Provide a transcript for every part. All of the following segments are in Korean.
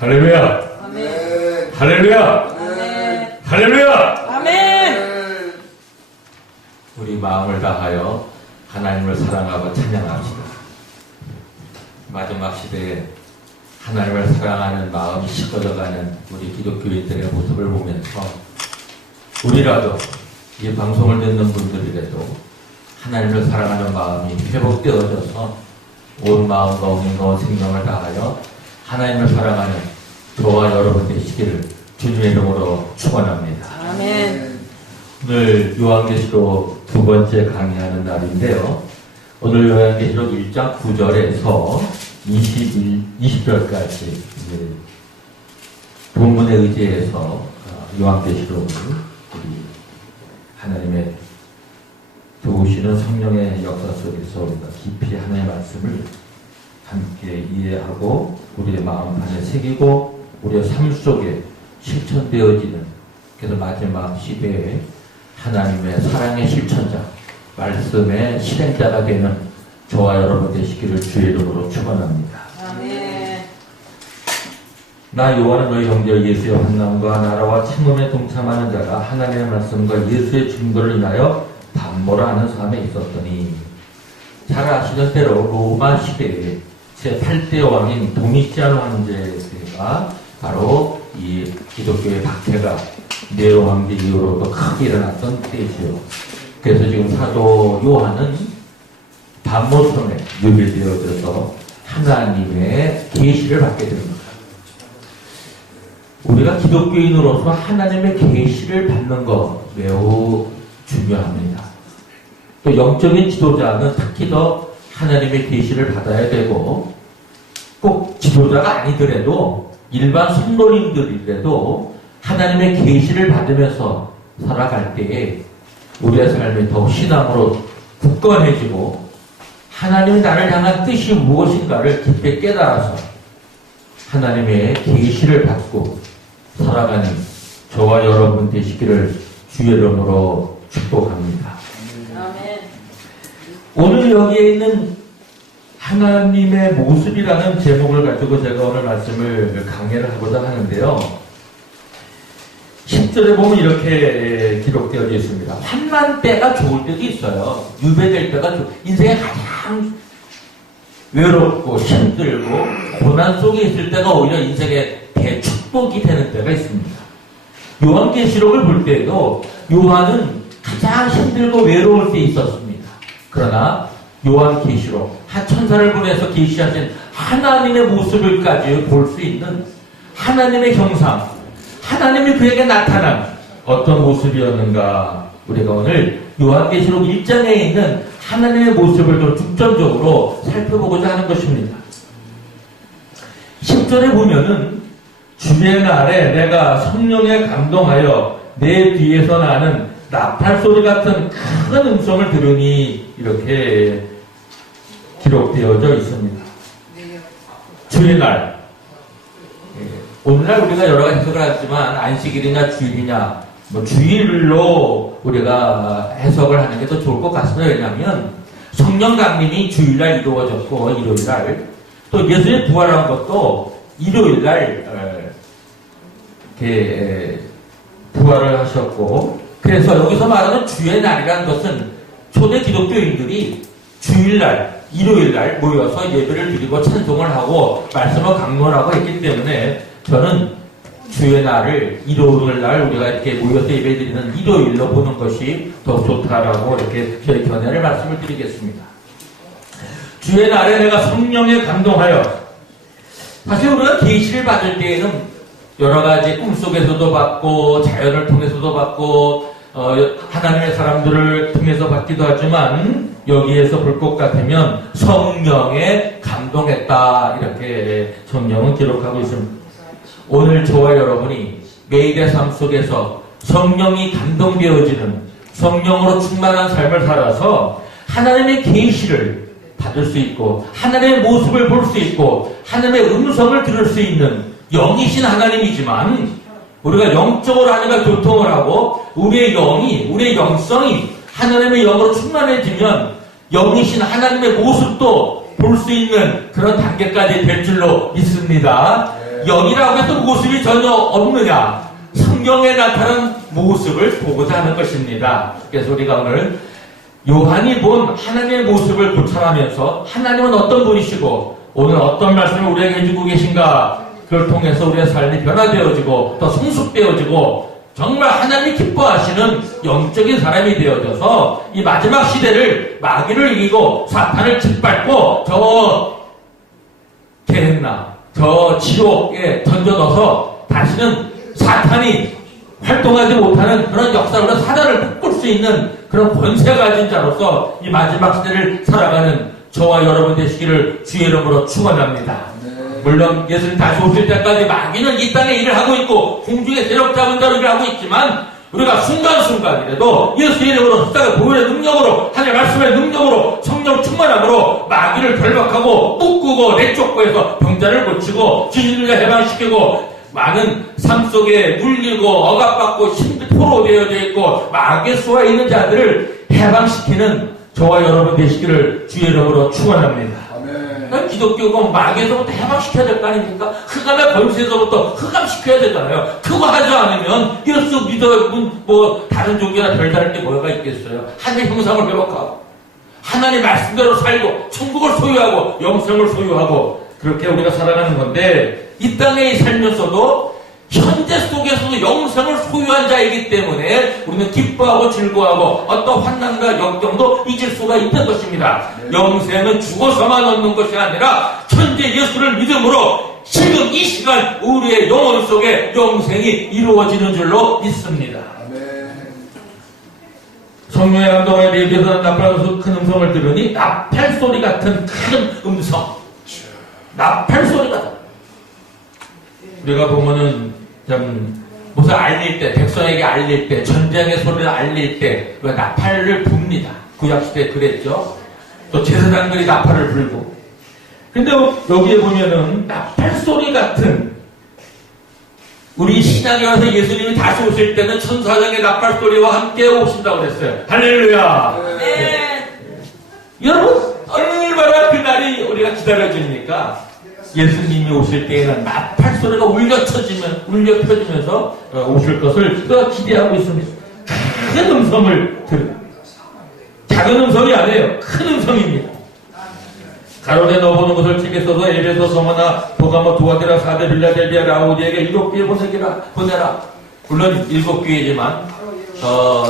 할렐루야! 아멘. 할렐루야! 아멘. 할렐루야! 아멘. 우리 마음을 다하여 하나님을 사랑하고 찬양합시다. 마지막 시대에 하나님을 사랑하는 마음이 식어져가는 우리 기독교인들의 모습을 보면서 우리라도 이 방송을 듣는 분들이라도 하나님을 사랑하는 마음이 회복되어져서 온 마음과 온 생명을 다하여 하나님을 사랑하는 저와 여러분 되시기를 주님의 이름으로 축원합니다. 아멘. 오늘 요한계시록 두 번째 강의하는 날인데요. 오늘 요한계시록 1장 9절에서 20절까지 본문에 의지해서 요한계시록을 우리 하나님의 도우시는 성령의 역사 속에서 우리가 깊이 하나님의 말씀을 함께 이해하고 우리의 마음 안에 새기고 우리의 삶 속에 실천되어지는, 그래서 마지막 시대에 하나님의 사랑의 실천자, 말씀의 실행자가 되는 저와 여러분 되시기를 주의 이름으로 축원합니다. 아멘. 나 요한은 너희 형제 예수의 환난과 나라와 침범에 동참하는 자가 하나님의 말씀과 예수의 증거를 인하여 담보라 하는 삶에 있었더니, 잘 아시는 대로 로마 시대에 제8대 왕인 도미치안 황제가 바로 이 기독교의 박해가 네로 황제 이후로도 크게 일어났던 때이지요. 그래서 지금 사도 요한은 반모섬에 유배되어져서 하나님의 계시를 받게 됩니다. 우리가 기독교인으로서 하나님의 계시를 받는 것 매우 중요합니다. 또 영적인 지도자는 특히 더 하나님의 계시를 받아야 되고, 꼭 지도자가 아니더라도 일반 성도님들이라도 하나님의 계시를 받으면서 살아갈 때에 우리의 삶이 더욱 신앙으로 굳건해지고 하나님이 나를 향한 뜻이 무엇인가를 깊이 깨달아서 하나님의 계시를 받고 살아가는 저와 여러분 되시기를 주의 이름으로 축복합니다. 아멘. 오늘 여기에 있는 하나님의 모습이라는 제목을 가지고 제가 오늘 말씀을 강해를 하고자 하는데요. 10절에 보면 이렇게 기록되어 있습니다. 환난 때가 좋을 때도 있어요. 유배될 때가 인생에 가장 외롭고 힘들고 고난 속에 있을 때가 오히려 인생의 대축복이 되는 때가 있습니다. 요한계시록을 볼 때에도 요한은 가장 힘들고 외로울 때 있었습니다. 그러나 요한계시록 천사를 보내서 계시하신 하나님의 모습을까지 볼 수 있는 하나님의 형상, 하나님이 그에게 나타난 어떤 모습이었는가, 우리가 오늘 요한계시록 1장에 있는 하나님의 모습을 좀 중점적으로 살펴보고자 하는 것입니다. 10절에 보면은 주의 날에 내가 성령에 감동하여 내 뒤에서 나는 나팔 소리 같은 큰 음성을 들으니, 이렇게 기록되어져 있습니다. 주의 날, 오늘날 우리가 여러 가지 해석을 하지만 안식일이냐 주일이냐, 주일로 우리가 해석을 하는 게 더 좋을 것 같습니다. 왜냐하면 성령 강림이 주일날 이루어졌고, 일요일날 또 예수의 부활한 것도 일요일날 이렇게 부활을 하셨고, 그래서 여기서 말하는 주의 날이라는 것은 초대 기독교인들이 주일날, 일요일날 모여서 예배를 드리고 찬송을 하고 말씀을 강론하고 했기 때문에 저는 주의 날을 일요일날 우리가 이렇게 모여서 예배 드리는 일요일로 보는 것이 더 좋다라고 이렇게 저희 견해를 말씀을 드리겠습니다. 주의 날에 내가 성령에 감동하여, 사실 우리가 계시를 받을 때에는 여러 가지 꿈속에서도 받고 자연을 통해서도 받고 하나님의 사람들을 통해서 받기도 하지만, 여기에서 볼 것 같으면 성령에 감동했다, 이렇게 성령은 기록하고 있습니다. 오늘 저와 여러분이 매일의 삶 속에서 성령이 감동되어지는, 성령으로 충만한 삶을 살아서 하나님의 계시를 받을 수 있고 하나님의 모습을 볼 수 있고 하나님의 음성을 들을 수 있는 영이신 하나님이지만, 우리가 영적으로 하나님과 교통을 하고 우리의 영이, 우리의 영성이 하나님의 영으로 충만해지면 영이신 하나님의 모습도 볼 수 있는 그런 단계까지 될 줄로 믿습니다. 영이라고 해서 모습이 전혀 없느냐? 성경에 나타난 모습을 보고자 하는 것입니다. 그래서 우리가 오늘 요한이 본 하나님의 모습을 고찰하면서 하나님은 어떤 분이시고 오늘 어떤 말씀을 우리에게 해주고 계신가, 그걸 통해서 우리의 삶이 변화되어지고 더 성숙되어지고 정말 하나님이 기뻐하시는 영적인 사람이 되어져서 이 마지막 시대를 마귀를 이기고 사탄을 짓밟고 저 게hen나, 저 지옥에 던져넣어서 다시는 사탄이 활동하지 못하는 그런 역사로 사단을 묶을 수 있는 그런 권세 가진 자로서 이 마지막 시대를 살아가는 저와 여러분 되시기를 주의 이름으로 축원합니다. 물론 예수님 다시 오실 때까지 마귀는 이 땅에 일을 하고 있고 공중에 세력 잡은 자로 일을 하고 있지만 우리가 순간순간이라도 예수 이름으로 십자가 보혈의 능력으로 하나님의 말씀의 능력으로 성령 충만함으로 마귀를 결박하고 묶고 내쫓고해서 병자를 고치고 지진을 해방시키고 많은 삶 속에 물리고 억압받고 포로되어져 있고 마귀의 수와 있는 자들을 해방시키는 저와 여러분 되시기를 주의 이름으로 축원합니다. 기독교가 마귀에서부터 해방시켜야 될 거 아닙니까? 흑암의 권세에서부터 흑암시켜야 되잖아요. 그거 하지 않으면 예수 믿어 뭐 다른 종교나 별다른 게 뭐가 있겠어요? 하나님의 형상을 회복하고 하나님의 말씀대로 살고 천국을 소유하고 영생을 소유하고 그렇게 우리가 살아가는 건데 이 땅에 살면서도 현재 속에서도 영생을 소유한 자이기 때문에 우리는 기뻐하고 즐거워하고 어떤 환난과 역경도 잊을 수가 있는 것입니다. 영생은 죽어서만 얻는 것이 아니라 현재 예수를 믿음으로 지금 이 시간 우리의 영혼 속에 영생이 이루어지는 줄로 믿습니다. 성령의 감동에 대비해서 나팔 큰 음성을 들으니 나팔 소리 같은 큰 음성, 나팔 소리 같은. 우리가 보면은 무슨 알릴 때, 백성에게 알릴 때, 전쟁의 소리를 알릴 때 나팔을 붑니다. 구약시대에 그랬죠. 또 제사장들이 나팔을 불고. 근데 여기에 보면은 나팔 소리 같은, 우리 신약에 와서 예수님이 다시 오실 때는 천사장의 나팔 소리와 함께 오신다고 그랬어요. 할렐루야. 네. 여러분 얼마나 그날이 우리가 기다려집니까? 예수님이 오실 때에는 나팔 소리가 울려 펴지면서 오실 것을 기대하고 있습니다. 큰 음성을 작은 음성이 아니에요. 큰 음성입니다. 가로에 넣어보는 것을 책에 써서 에베소, 서머나, 보가모, 두아디라, 사데, 빌라델비아, 라오디에게 7교회 보내라. 물론 7교회지만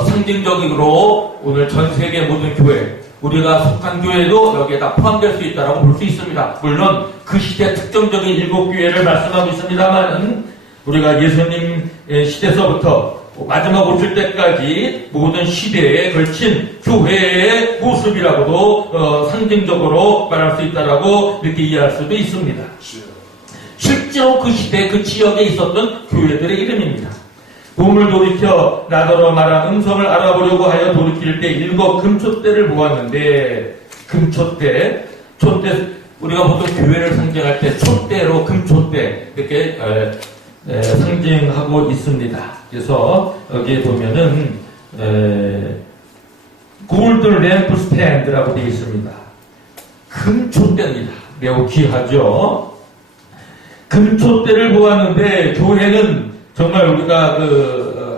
상징적으로 오늘 전 세계 모든 교회, 우리가 속한 교회도 여기에다 포함될 수 있다고 볼 수 있습니다. 물론 그 시대 특정적인 7교회를 말씀하고 있습니다만 우리가 예수님 시대서부터 마지막 오실 때까지 모든 시대에 걸친 교회의 모습이라고도 상징적으로 말할 수 있다라고 이렇게 이해할 수도 있습니다. 실제로 그 시대 그 지역에 있었던 교회들의 이름입니다. 몸을 돌이켜 나더러 말한 음성을 알아보려고 하여 돌이킬 때 7 금초대를 보았는데, 금초대, 촛대, 우리가 보통 교회를 상징할 때 촛대로 금초대 이렇게 상징하고 있습니다. 그래서 여기에 보면은 골든 램프 스탠드라고 되어 있습니다. 금초대입니다. 매우 귀하죠. 금초대를 보았는데 교회는 정말 우리가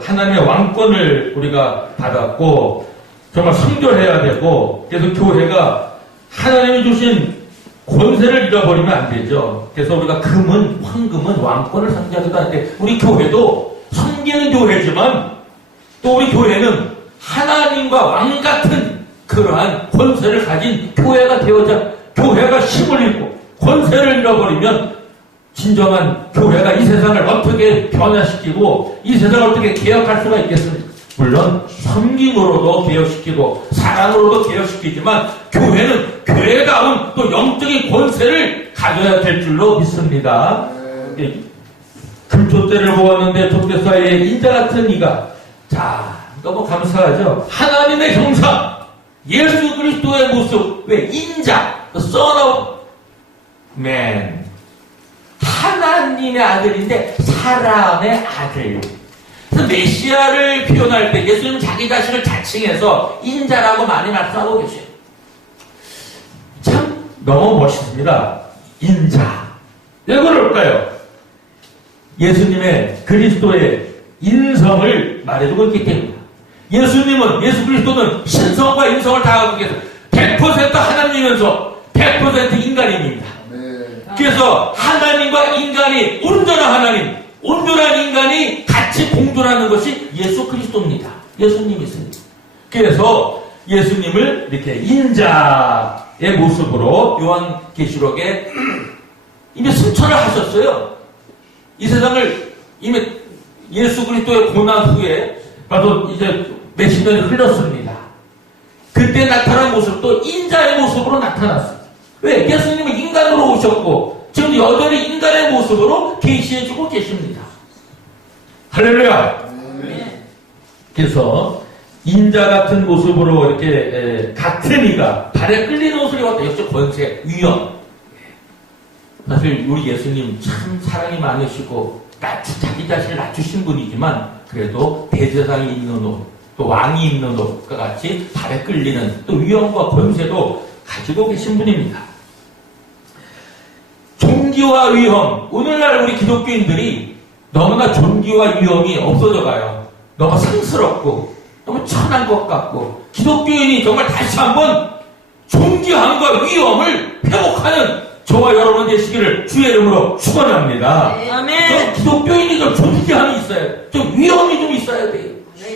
하나님의 왕권을 우리가 받았고 정말 순결해야 되고, 그래서 교회가 하나님이 주신 권세를 잃어버리면 안 되죠. 그래서 우리가 황금은 왕권을 상징하기도 하는데 우리 교회도 섬기는 교회지만 또 우리 교회는 하나님과 왕 같은 그러한 권세를 가진 교회가 되어져, 교회가 힘을 잃고 권세를 잃어버리면 진정한 교회가 이 세상을 어떻게 변화시키고 이 세상을 어떻게 개혁할 수가 있겠습니까? 물론 섬김으로도 개혁시키고 사랑으로도 개혁시키지만 교회는 교회다운 또 영적인 권세를 가져야 될 줄로 믿습니다. 금초대를 보았는데 촛대 사이에 인자 같은 이가, 자, 너무 감사하죠. 하나님의 형상, 예수 그리스도의 모습, 왜 인자, the son of man, 하나님의 아들인데 사람의 아들. 그래서 메시아를 표현할 때 예수님은 자기 자신을 자칭해서 인자라고 많이 말씀하고 계셔요. 참 너무 멋있습니다. 인자. 왜 그럴까요? 예수님의 그리스도의 인성을 말해주고 있기 때문입니다. 예수 그리스도는 신성과 인성을 다 갖고 계세요. 100% 하나님이면서 100% 인간입니다. 그래서 하나님과 인간이 온전한 하나님, 온전한 인간이 같이 공존하는 것이 예수 그리스도입니다. 예수님이세요. 그래서 예수님을 이렇게 인자의 모습으로 요한계시록에 이미 승천을 하셨어요. 이 세상을 이미 예수 그리스도의 고난 후에 봐도 이제 몇십 년이 흘렀습니다. 그때 나타난 모습도 인자의 모습으로 나타났어요. 왜? 예수님은 인간으로 오셨고 지금 여전히 인간의 모습으로 계시해주고 계십니다. 할렐루야. 그래서 인자 같은 모습으로 이렇게 같은 이가 발에 끌리는 옷을 입었다. 역시 권세, 위엄. 사실 우리 예수님 참 사랑이 많으시고 자기 자신을 낮추신 분이지만 그래도 대제사장이 입는 옷, 또 왕이 입는 옷과 같이 발에 끌리는 또 위엄과 권세도 가지고 계신 분입니다. 존귀와 위엄. 오늘날 우리 기독교인들이 너무나 존귀와 위엄이 없어져 가요. 너무 상스럽고 너무 천한 것 같고 기독교인이 정말 다시 한번 존귀함과 위엄을 회복하는 저와 여러분 되시기를 주의 이름으로 축원합니다. 아멘. 기독교인이 좀 존귀함이 있어야 돼. 좀 위엄이 좀 있어야 돼요.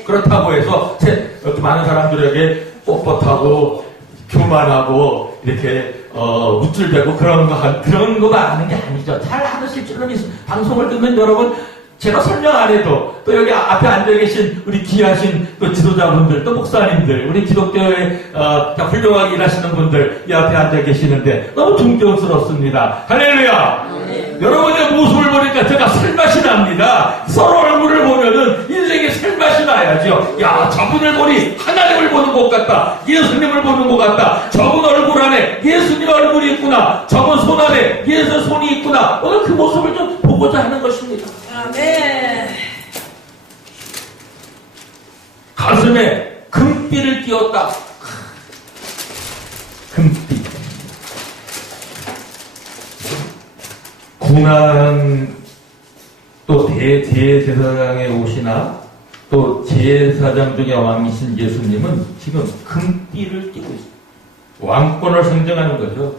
그렇다고 해서 이렇게 많은 사람들에게 뻣뻣하고 교만하고 이렇게 우쭐대고 그런 거가 아는 게 아니죠. 잘 하실 줄은 있습니다. 방송을 듣는 여러분, 제가 설명 안 해도 또 여기 앞에 앉아 계신 우리 귀하신 또 지도자분들, 또 목사님들, 우리 기독교에 훌륭하게 일하시는 분들 이 앞에 앉아 계시는데 너무 존경스럽습니다. 할렐루야. 여러분의 모습을 보니까 제가 살맛이 납니다. 서로 얼굴을 보면은 인생에 살맛이 나야죠. 야, 저분을 보니 하나님을 보는 것 같다. 예수님을 보는 것 같다. 저분 얼굴 안에 예수님 얼굴이 있구나. 저분 손 안에 예수 손이 있구나. 오늘 그 모습을 좀 보고자 하는 것입니다. 아멘. 가슴에 금띠를 띄웠다. 금띠. 고난 또 대제사장의 옷이나 또 제사장 중에 왕이신 예수님은 지금 금띠를 띠고 있습니다. 왕권을 상징하는 거죠.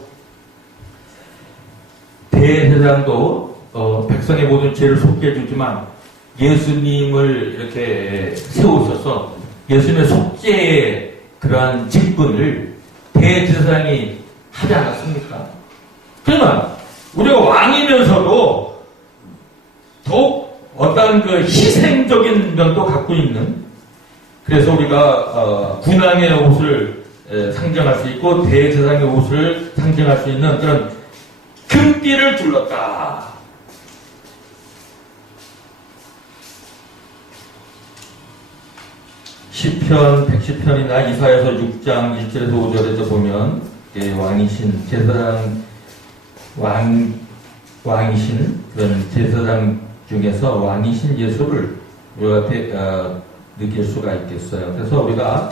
대제사장도 백성의 모든 죄를 속게 해주지만 예수님을 이렇게 세우셔서 예수님의 속죄의 그러한 직분을 대제사장이 하지 않았습니까? 그러나 우리가 왕이면서도 더욱 어떠한 그 희생적인 면도 갖고 있는, 그래서 우리가 군왕의 옷을 상징할 수 있고 대제사장의 옷을 상징할 수 있는 그런 금띠를 둘렀다. 시편 110편이나 이사야서 6장 1절에서 5절에서 보면 왕이신 제사장 왕이신 그런 제사장 중에서 왕이신 예수를 우리가 느낄 수가 있겠어요. 그래서 우리가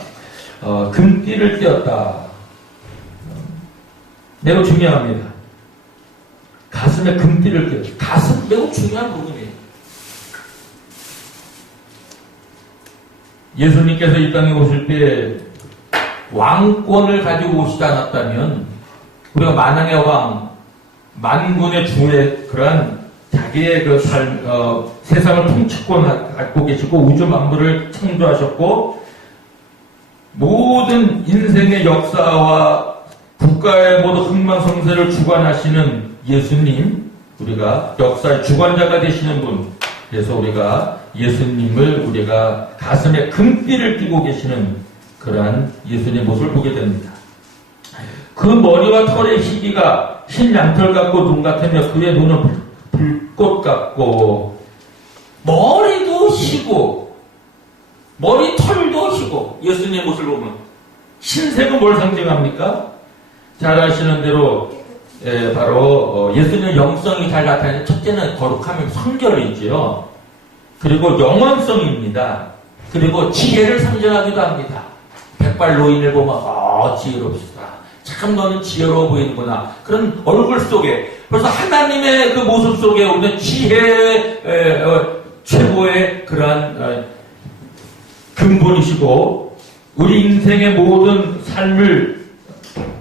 금띠를 띄었다. 매우 중요합니다. 가슴에 금띠를 띄었다. 가슴 매우 중요한 부분이에요. 예수님께서 이 땅에 오실 때 왕권을 가지고 오시지 않았다면 우리가 만왕의 왕, 만군의 주의 그러한 자기의 그 세상을 통치권 갖고 계시고 우주 만물을 창조하셨고 모든 인생의 역사와 국가의 모든 흥망성쇠를 주관하시는 예수님, 우리가 역사의 주관자가 되시는 분, 그래서 우리가 예수님을 우리가 가슴에 금띠를 띠고 계시는 그러한 예수님의 모습을 보게 됩니다. 그 머리와 털의 희기가 흰 양털 같고 눈 같으며 그의 눈은 불꽃 같고, 머리도 희고 머리 털도 희고. 예수님의 모습을 보면 흰색은 뭘 상징합니까? 잘 아시는 대로 바로 예수님의 영성이 잘 나타나는 첫째는 거룩함이 성결이지요. 그리고 영원성입니다. 그리고 지혜를 상징하기도 합니다. 백발 노인을 보면 지혜롭시다. 참 너는 지혜로워 보이는구나. 그런 얼굴 속에 벌써 하나님의 그 모습 속에 우리는 지혜의 최고의 그러한 근본이시고 우리 인생의 모든 삶을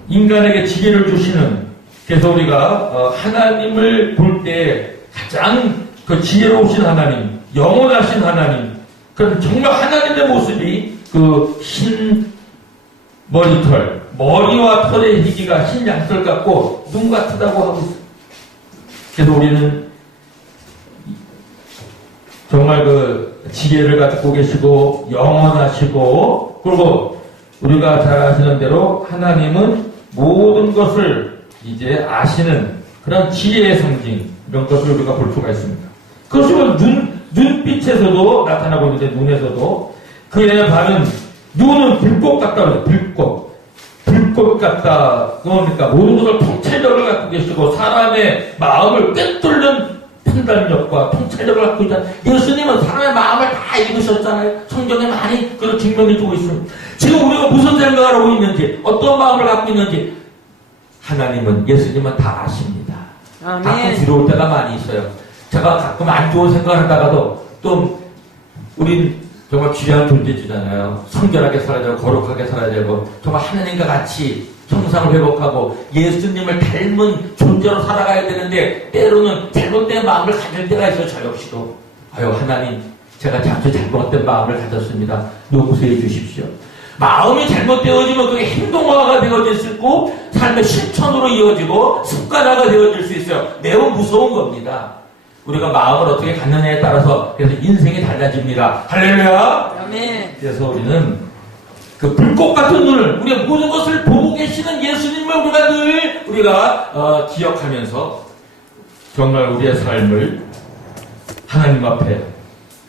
인간에게 지혜를 주시는, 그래서 우리가 하나님을 볼 때 가장 그 지혜로우신 하나님, 영원하신 하나님, 그런 정말 하나님의 모습이 그 흰 머리털, 머리와 털의 희기가 흰 양털 같고 눈 같다고 하고 있어요. 그래서 우리는 정말 그 지혜를 갖고 계시고 영원하시고, 그리고 우리가 잘 아시는 대로 하나님은 모든 것을 이제 아시는 그런 지혜의 상징, 이런 것을 우리가 볼 수가 있습니다. 그것이 눈빛에서도 나타나고 있는데, 눈에서도 그의 발은, 눈은 불꽃 같다 그래요. 불꽃 같다. 그러니까 모든 것을 통찰력을 갖고 계시고 사람의 마음을 꿰뚫는 판단력과 통찰력을 갖고 있다. 예수님은 사람의 마음을 다 읽으셨잖아요. 성경에 많이 그걸 증명해주고 있습니다. 지금 우리가 무슨 생각을 하고 있는지, 어떤 마음을 갖고 있는지 하나님은, 예수님은 다 아십니다. 아멘. 가끔 두려울 때가 많이 있어요. 제가 가끔 안 좋은 생각을 하다가도 또 우린 정말 귀한 존재지잖아요. 성결하게 살아야 되고 거룩하게 살아야 되고 정말 하나님과 같이 형상을 회복하고 예수님을 닮은 존재로 살아가야 되는데, 때로는 잘못된 마음을 가질 때가 있어요. 저 역시도 아유 하나님, 제가 잠시 잘못된 마음을 가졌습니다. 용서해 주십시오. 마음이 잘못되어지면 그게 행동화가 되어질 수 있고 삶의 실천으로 이어지고 습관화가 되어질 수 있어요. 매우 무서운 겁니다. 우리가 마음을 어떻게 갖느냐에 따라서 그래서 인생이 달라집니다. 할렐루야. 아멘. 그래서 우리는 그 불꽃 같은 눈을, 우리가 모든 것을 보고 계시는 예수님을 우리가 기억하면서 정말 우리의 삶을 하나님 앞에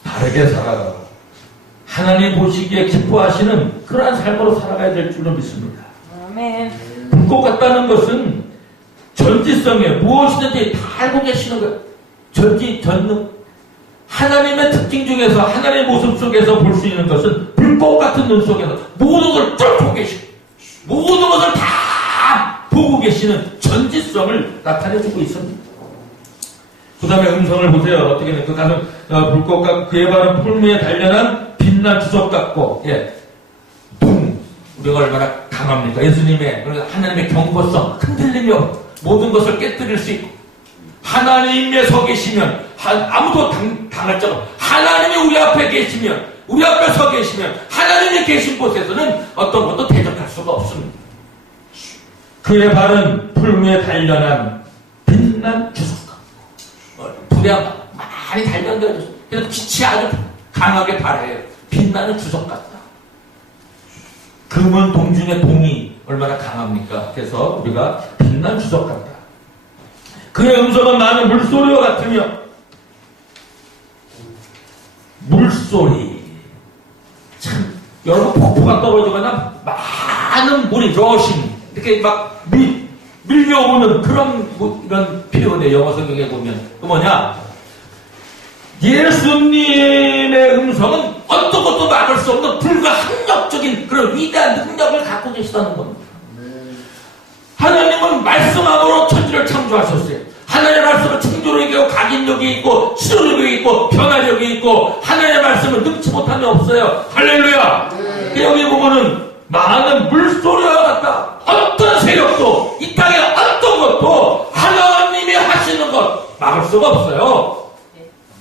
바르게 살아가고 하나님 보시기에 기뻐하시는 그러한 삶으로 살아가야 될 줄로 믿습니다. 아멘. 불꽃 같다는 것은 전지성에 무엇이든지 다 알고 계시는 거예요. 전능. 하나님의 특징 중에서, 하나님의 모습 속에서 볼 수 있는 것은 불꽃 같은 눈 속에서 모든 것을 뚫고 계시고 모든 것을 다 보고 계시는 전지성을 나타내주고 있습니다. 그 다음에 음성을 보세요. 어떻게 그 가슴 불꽃 같고 그의 발은 풀무에 단련한 빛난 주석 같고, 둥. 우리가 얼마나 강합니까? 예수님의, 하나님의 경고성, 흔들리며 모든 것을 깨뜨릴 수 있고, 하나님에 서 계시면 아무도 당할 적 없고, 하나님이 우리 앞에 계시면, 우리 앞에 서 계시면 하나님이 계신 곳에서는 어떤 것도 대적할 수가 없습니다. 그의 발은 풀무에 단련한 빛난 주석 같고, 불에 많이 단련되어 있어요. 그래서 빛이 아주 강하게 발해요. 빛나는 주석 같다. 금은 동중의 동이 얼마나 강합니까? 그래서 우리가 빛난 주석 같다. 그의 음성은 많은 물소리와 같으며, 물소리. 참, 여러분 폭포가 떨어지거나 많은 물이 러싱, 이렇게 막 밀려오는 그런 이런 표현의 영어 성경에 보면, 그 뭐냐? 예수님의 음성은 어떤 것도 막을 수 없는 불가항력적인 그런 위대한 능력을 갖고 계시다는 겁니다. 하나님은 말씀함으로 천지를 창조하셨어요. 하나님의 말씀은 창조력이 있고 각인력이 있고 치료력이 있고 변화력이 있고, 하나님의 말씀은 능치 못함이 없어요. 할렐루야. 여기 보면은 많은 물소리와 같다. 어떤 세력도, 이 땅의 어떤 것도 하나님이 하시는 것 막을 수가 없어요.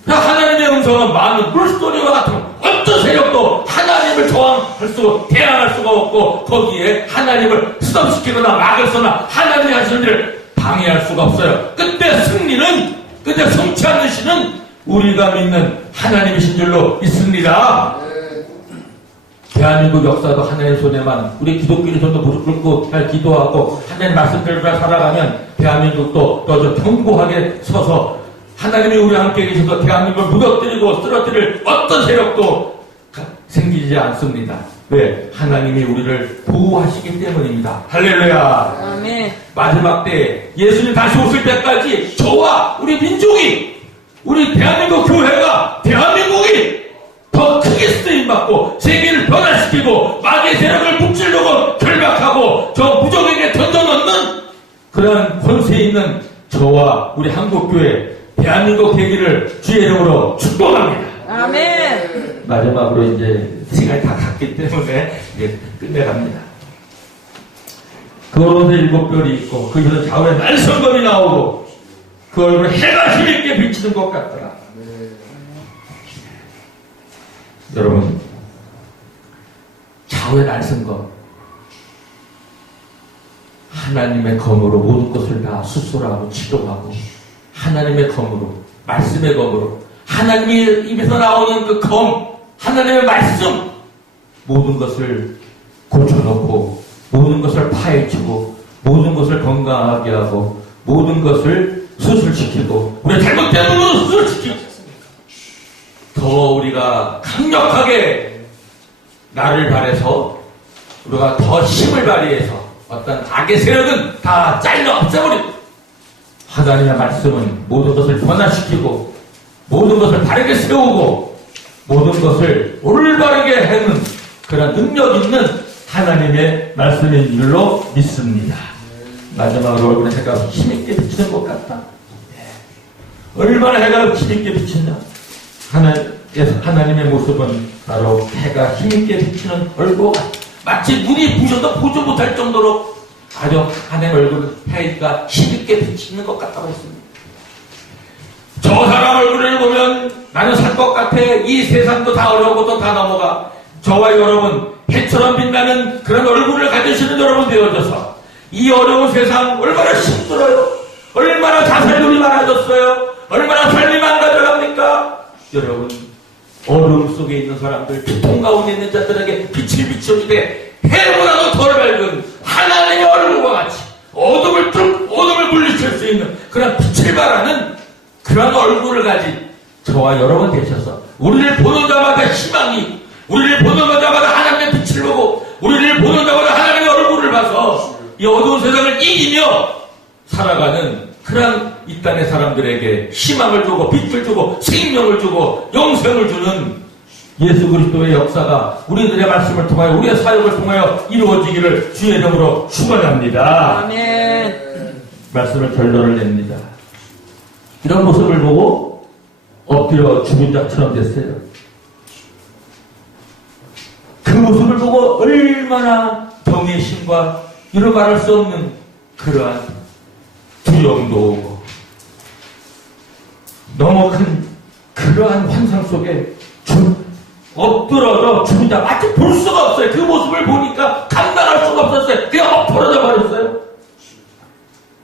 하나님의 음성은 많은 물소리와 같은, 어떤 세력도 하나님을 저항할 수, 대항할 수가 없고, 거기에 하나님을 스톱시키거나 막을 수나 하나님이 하시는 일을 방해할 수가 없어요. 근데 승리는, 근데 성취하는 신은 우리가 믿는 하나님이신 줄로 믿습니다. 대한민국 역사도 하나님의 손에만, 우리 기독교인이 좀 더 무릎 꿇고 잘 기도하고 하나님 말씀대로 살아가면 대한민국도 더 견고하게 서서 하나님이 우리와 함께 계셔서 대한민국을 무너뜨리고 쓰러뜨릴 어떤 세력도 생기지 않습니다. 왜? 하나님이 우리를 보호하시기 때문입니다. 할렐루야. 아멘. 마지막 때 예수님 다시 오실 때까지 저와 우리 민족이, 우리 대한민국 교회가, 대한민국이 더 크게 쓰임받고 세계를 변화시키고 마귀의 세력을 무찌르고 결박하고 저 무적에게 전 있는 저와 우리 한국교회 대한민국 되기를 주의 이름으로 축복합니다. 아멘. 마지막으로 이제 시간이 다 갔기 때문에 이제 끝내갑니다. 그 얼굴에 7별이 있고 그 위에서 좌우에 날성검이 나오고 그 얼굴에 해가 힘있게 비치는 것 같더라. 여러분, 좌우에 날성검, 하나님의 검으로 모든 것을 다 수술하고 치료하고, 하나님의 검으로, 말씀의 검으로, 하나님의 입에서 나오는 그 검, 하나님의 말씀, 모든 것을 고쳐놓고, 모든 것을 파헤치고, 모든 것을 건강하게 하고, 모든 것을 수술시키고, 우리가 잘못된 부분을 수술시키고, 더 우리가 강력하게 나를 발해서 우리가 더 힘을 발휘해서 어떤 악의 세력은 다 잘라 없애버리고, 하나님의 말씀은 모든 것을 변화시키고 모든 것을 바르게 세우고 모든 것을 올바르게 하는 그런 능력 있는 하나님의 말씀인 줄로 믿습니다. 마지막으로 얼굴에 해가 힘있게 비치는 것 같다. 얼마나 해가 힘있게 비치냐. 하나님의 모습은 바로 해가 힘있게 비치는 얼굴, 마치 눈이 부셔도 보지 못할 정도로 아주 하나님의 얼굴은 해가 힘있게 비치는 것 같다고 했습니다. 저 사람 얼굴을 보면 나는 살 것 같아. 이 세상도 다 어려우고 또 다 넘어가. 저와 여러분, 해처럼 빛나는 그런 얼굴을 가지시는 여러분 되어져서 이 어려운 세상 얼마나 힘들어요. 얼마나 자살률이 많아졌어요. 얼마나 삶이 망가져갑니까? 여러분, 어려움 속에 있는 사람들, 고통 가운데 있는 자들에게 빛을 비춰주되 해보다도 덜 밝은 하나님의 얼굴과 같이 어둠을 물리칠 수 있는 그런 빛을 발하는 그런 얼굴을 가진 저와 여러분 되셔서 우리를 보는 자마다 희망이, 우리를 보는 자마다 하나님의 빛을 보고 우리를 보는 자마다 하나님의 얼굴을 봐서 이 어두운 세상을 이기며 살아가는 그런 이 땅의 사람들에게 희망을 주고 빛을 주고 생명을 주고 영생을 주는 예수 그리스도의 역사가 우리들의 말씀을 통하여 우리의 사역을 통하여 이루어지기를 주의 이름으로 축원합니다. 아멘. 말씀을 결론을 냅니다. 이런 모습을 보고 엎드려 죽은 자처럼 됐어요. 그 모습을 보고 얼마나 경외심과 이루 말할 수 없는 그러한 두려움도 오고 너무 큰 그러한 환상 속에 엎드려져 죽은 자 마치 볼 수가 없어요. 그 모습을 보니까 감당할 수가 없었어요. 그냥 엎어져 버렸어요.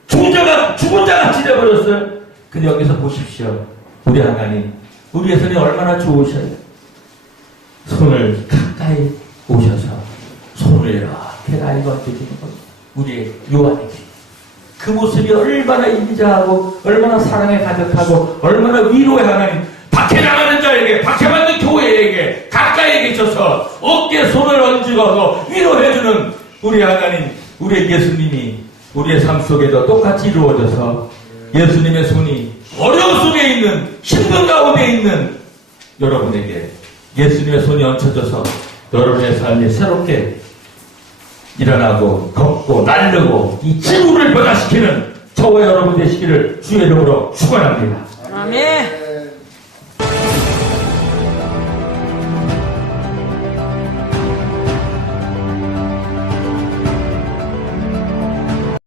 죽은 자같이 돼버렸어요. 근데 여기서 보십시오. 우리 하나님, 우리의 손이 얼마나 좋으셔요. 손을 가까이 오셔서 손을 이렇게 나이가 얹어주는 것. 우리의 요한에게 그 모습이 얼마나 인자하고 얼마나 사랑에 가득하고 얼마나 위로의 하나님, 박해당하는 자에게, 박해받는 교회에게 가까이 계셔서 어깨에 손을 얹어서 위로해주는 우리 하나님, 우리의 예수님이 우리의 삶 속에도 똑같이 이루어져서 예수님의 손이 어려움 속에 있는, 힘든 가운데 있는 여러분에게 예수님의 손이 얹혀져서 여러분의 삶이 새롭게 일어나고 걷고 날르고 이 지구를 변화시키는 저와 여러분 되시기를 주의 이름으로 축원합니다. 아멘.